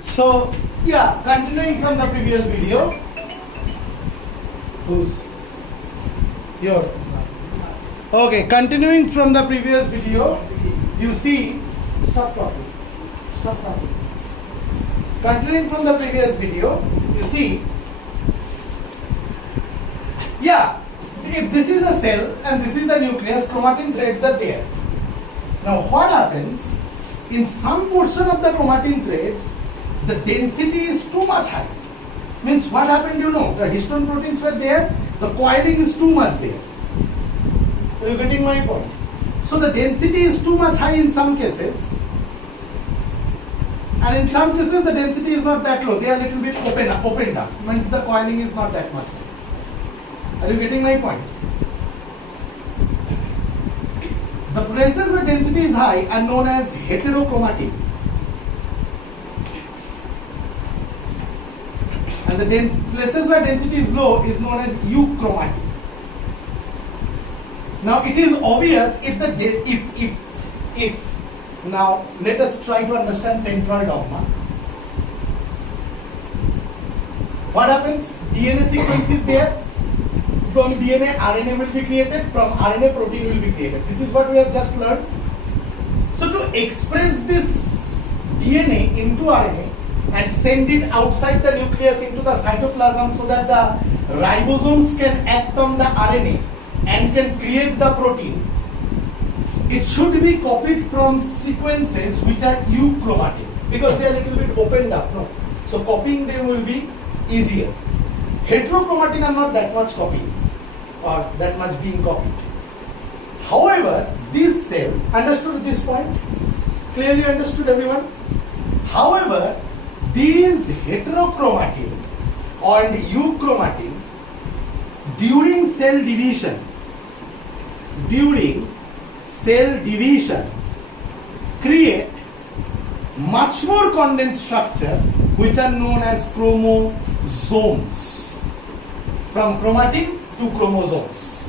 So, yeah, continuing from the previous video. Who's? Your. Okay, continuing from the previous video, you see, stop talking. Stop talking. Continuing from the previous video, you see, yeah, if this is a cell and this is the nucleus, chromatin threads are there. Now, what happens in some portion of the chromatin threads? The density is too much high. Means what happened, you know, the histone proteins were there, the coiling is too much there. Are you getting my point? So the density is too much high in some cases, and in some cases the density is not that low. They are a little bit opened up. Means the coiling is not that much. Are you getting my point? The places where density is high are known as heterochromatic. And the places where density is low is known as euchromatic. Now it is obvious if now let us try to understand central dogma. What happens? DNA sequence is there. From DNA, RNA will be created. From RNA, protein will be created. This is what we have just learned. So to express this DNA into RNA and send it outside the nucleus into the cytoplasm so that the ribosomes can act on the RNA and can create the protein, it should be copied from sequences which are euchromatic because they are a little bit opened up. No? So copying them will be easier. Heterochromatic are not that much copied or that much being copied. However, this cell, understood this point? Clearly understood, everyone? However, these heterochromatin and euchromatin during cell division create much more condensed structure which are known as chromosomes. From chromatin to chromosomes.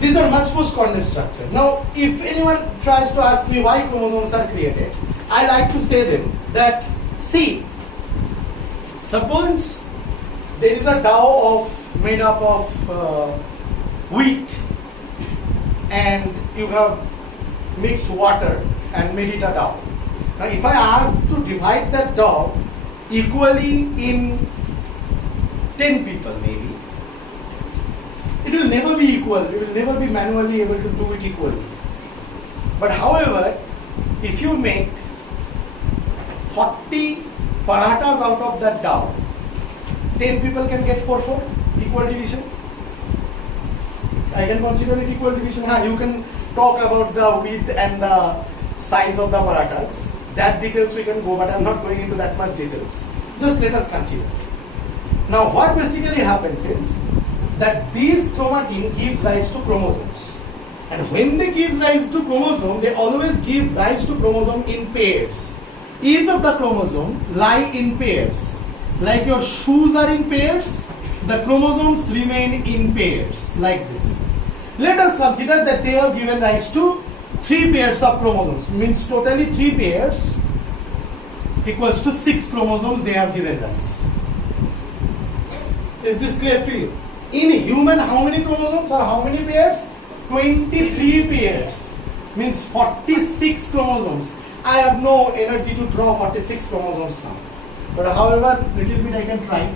These are much more condensed structure. Now, if anyone tries to ask me why chromosomes are created, I like to say them that, see, suppose there is a dough made up of wheat and you have mixed water and made it a dough. Now if I ask to divide that dough equally in 10 people maybe, it will never be equal. We will never be manually able to do it equally. But however, if you make 40 parathas out of that dough, 10 people can get 4 equal division. I can consider it equal division. You can talk about the width and the size of the parathas. That details we can go, but I am not going into that much details. Just let us consider. Now what basically happens is that these chromatin gives rise to chromosomes. And when they give rise to chromosome, they always give rise to chromosome in pairs. Each of the chromosome lie in pairs. Like your shoes are in pairs, the chromosomes remain in pairs, like this. Let us consider that they have given rise to 3 pairs of chromosomes. Means totally 3 pairs equals to 6 chromosomes they have given rise. Is this clear to you? In human, how many chromosomes or how many pairs? 23 pairs. Means 46 chromosomes. I have no energy to draw 46 chromosomes now. But however, little bit I can try.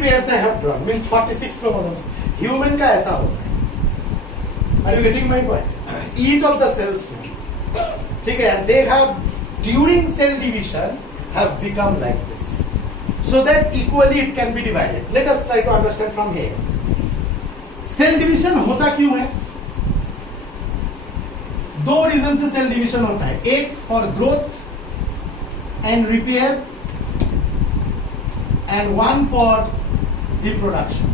Pairs I have drawn, means 46 chromosomes. Human का ऐसा होता है. Are you getting my point? each of the cells know. ठीक है, and they have during cell division have become like this, so that equally it can be divided. Let us try to understand from here. Cell division होता क्यों है? दो reason से cell division होता है, एक for growth and repair and one for reproduction.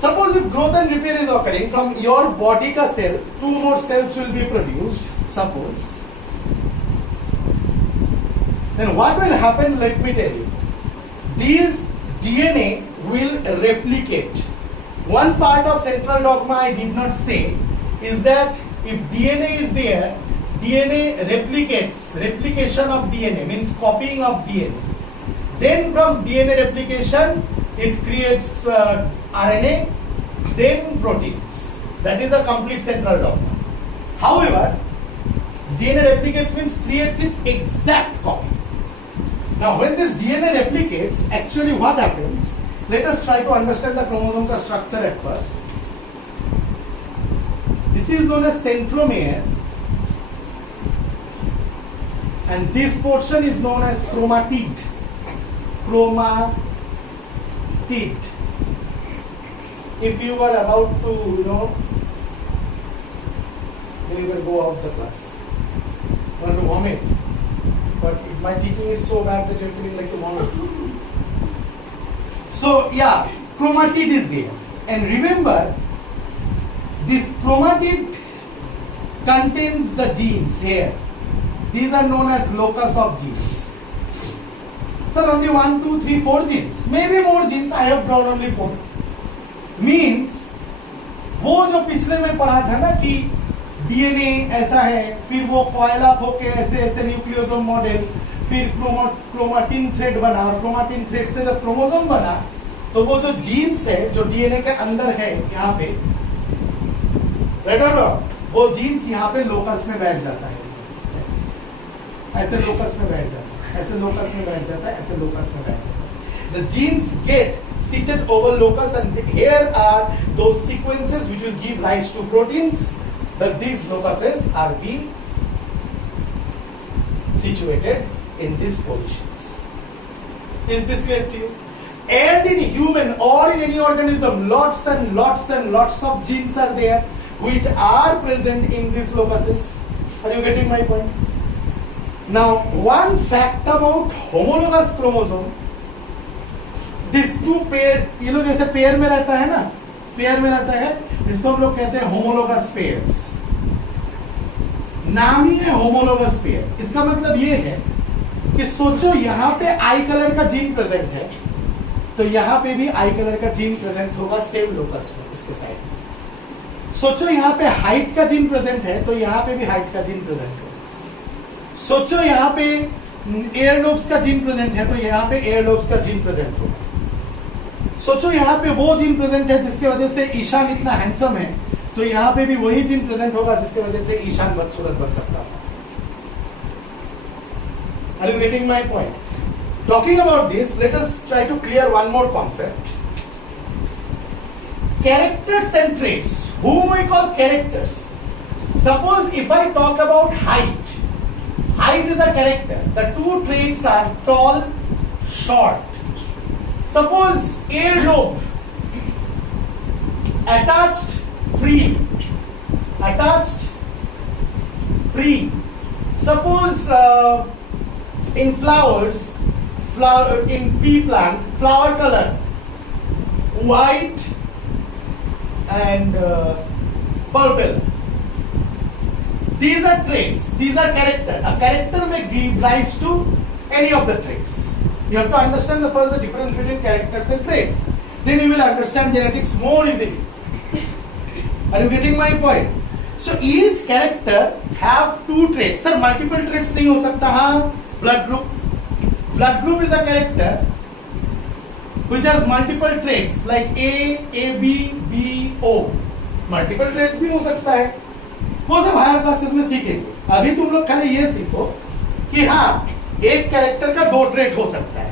Suppose if growth and repair is occurring from your body ka cell, two more cells will be produced, suppose. Then what will happen, let me tell you. These DNA will replicate. One part of central dogma I did not say is that if DNA is there, DNA replicates. Replication of DNA means copying of DNA. Then from DNA replication, it creates RNA, then proteins. That is a complete central dogma. However, DNA replicates means creates its exact copy. Now, when this DNA replicates, actually what happens? Let us try to understand the chromosome structure at first. This is known as centromere. And this portion is known as chromatid. Chromatid. If you were about to, then you can go out the class. You want to vomit. But if my teaching is so bad that you're feeling like to vomit. So, yeah, chromatid is there. And remember, this chromatid contains the genes here. These are known as locus of genes. Sir, only 1, 2, 3, 4 genes. Maybe more genes. I have drawn only 4. Means वो जो पिछले में पढ़ा था ना कि DNA ऐसा है, फिर वो कॉइल अप होके ऐसे ऐसे न्यूक्लियोसोम मॉडल, फिर क्रोमाटिन थ्रेड बना, और क्रोमाटिन थ्रेड से जब क्रोमोसोम बना, तो वो जो जीन्स है जो डीएनए के अंदर है यहाँ पे, राइट और रॉन्ग, वो जीन्स यहाँ पे लोकस में बैठ जाता है, ऐसे लोकस में बैठ जाता है, ऐसे लोकस में बैठ जाता है, ऐसे लोकस में बैठ जाता है. The genes get seated over locus, and here are those sequences which will give rise to proteins. That these locuses are being situated in these positions. Is this clear to you? And in human or in any organism, lots and lots and lots of genes are there which are present in these locuses. Are you getting my point? Now, one fact about homologous chromosome, these two pair, जैसे pair में रहता है ना, pair में रहता है, इसको हम लोग कहते हैं होमोलोगस पेयर्स. नाम ही है होमोलोगस पेयर. इसका मतलब ये है कि सोचो यहाँ पे आई कलर का जीन प्रेजेंट है, तो यहाँ पे भी आई कलर का जीन प्रेजेंट होगा सेम लोकस में, उसके साइड. सोचो यहाँ पे हाइट का जीन प्रेजेंट है, तो यहाँ पे भी हाइट का जीन प्रेजेंट होगा. सोचो यहाँ पे एयर लोब्स का जीन प्रेजेंट है, तो यहाँ पे एयर लोब्स का जीन प्रेजेंट होगा. सोचो यहाँ पे वो जीन प्रेजेंट है जिसके वजह से ईशान इतना हैंडसम है, तो यहाँ पे भी वही जीन प्रेजेंट होगा जिसके वजह से ईशान बदसूरत बन सकता है. Are you getting my point? Talking about this, let us try to clear one more concept. Characters and traits, whom we call characters. Suppose if I talk about height, height is a character. The two traits are tall, short. Suppose earlobe, attached, free. Suppose in flowers, in pea plant, flower color, white and purple. These are traits. These are character. A character may give rise to any of the traits. You have to understand first the difference between characters and traits. Then you will understand genetics more easily. Are you getting my point? So each character have two traits. Sir, multiple traits नहीं हो सकता. हाँ, blood group. Blood group is a character which has multiple traits like A, AB, BO. Multiple traits भी हो सकता है. वो सब हायर क्लासेस में सीखेंगे. अभी तुम लोग खाली ये सीखो कि हाँ, एक कैरेक्टर का दो ट्रेट हो सकता है.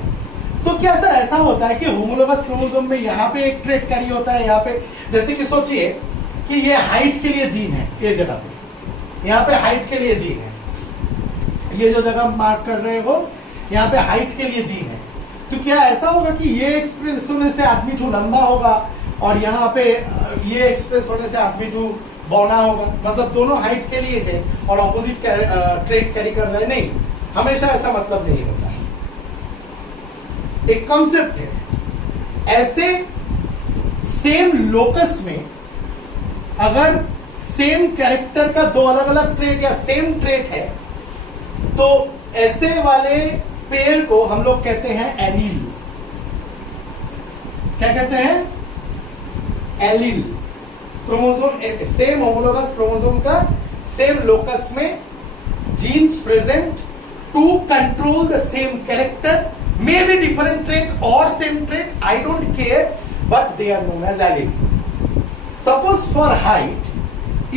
तो क्या सर ऐसा होता है कि होमोलोगस क्रोमोसोम में यहाँ पे एक ट्रेट कैरी होता है, यहाँ पे जैसे कि सोचिए कि ये हाइट के लिए जीन है, ये जगह पे, यहाँ पे हाइट के लिए जीन है, ये जो जगह मार्क कर रहे हो यहाँ पे हाइट के लिए जीन है। तो क्या ऐसा होगा कि ये एक्सप्रेस होने से आदमी टू लंबा होगा और यहाँ पे ये एक्सप्रेस होने से आदमी टू बौना होगा, मतलब दोनों हाइट के लिए है और ऑपोजिट ट्रेट कैरी कर रहे हैं? नहीं, हमेशा ऐसा मतलब नहीं होता है। एक कॉन्सेप्ट है, ऐसे सेम लोकस में अगर सेम कैरेक्टर का दो अलग अलग ट्रेट या सेम ट्रेट है तो ऐसे वाले पेयर को हम लोग कहते हैं एलील। क्या कहते हैं? Allele. Chromosome same homologous chromosome का सेम लोकस में genes present to control the same character, may be different trait और same trait, I don't care, but they are known as allele. Suppose for height,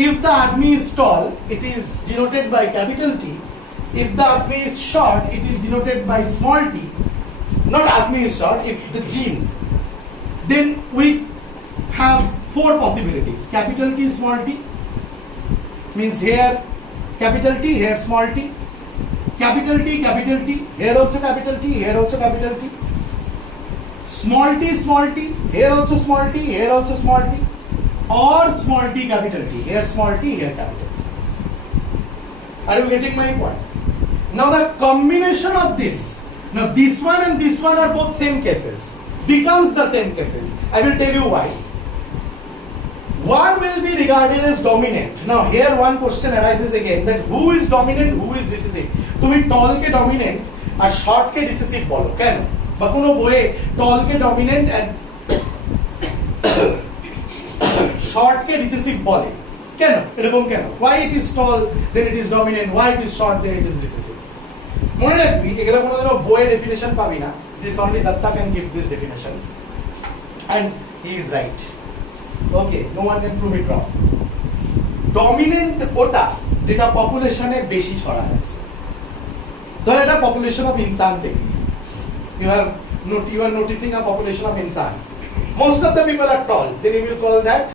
if the Admi is tall, it is denoted by capital T. If the Admi is short, it is denoted by small t. Not Admi is short, if the gene. Then we have four possibilities. Capital T, small t. Means here capital T, here small t. Capital T, here also capital T, here also capital T. Small t, here also small t, here also small t. Or small t, capital T, here small t, here capital T. Are you getting my point? Now the combination of this, now this one and this one are both same cases, becomes the same cases. I will tell you why. One will be regarded as dominant. Now here one question arises again, that who is dominant, who is recessive? তুমি tall के dominant और short के recessive बोलो, কেন? বা কোনো বইয়ে tall के dominant and short के recessive বলে, কেন? এরকম কেন? Why it is tall then it is dominant, why it is short then it is recessive? মনে রাখবি এগুলো কোনোদিনও বইয়ে ডেফিনেশন পাবি না। This only Datta can give these definitions and he is right. Okay, no one can prove it wrong. Dominant ওটা যেটা পপুলেশনে বেশি ছড়া আছে। ধর এটা পপুলেশন অফ ইনসান দেখি, you are noticing a population of insan. Most of the people are tall, then you will call that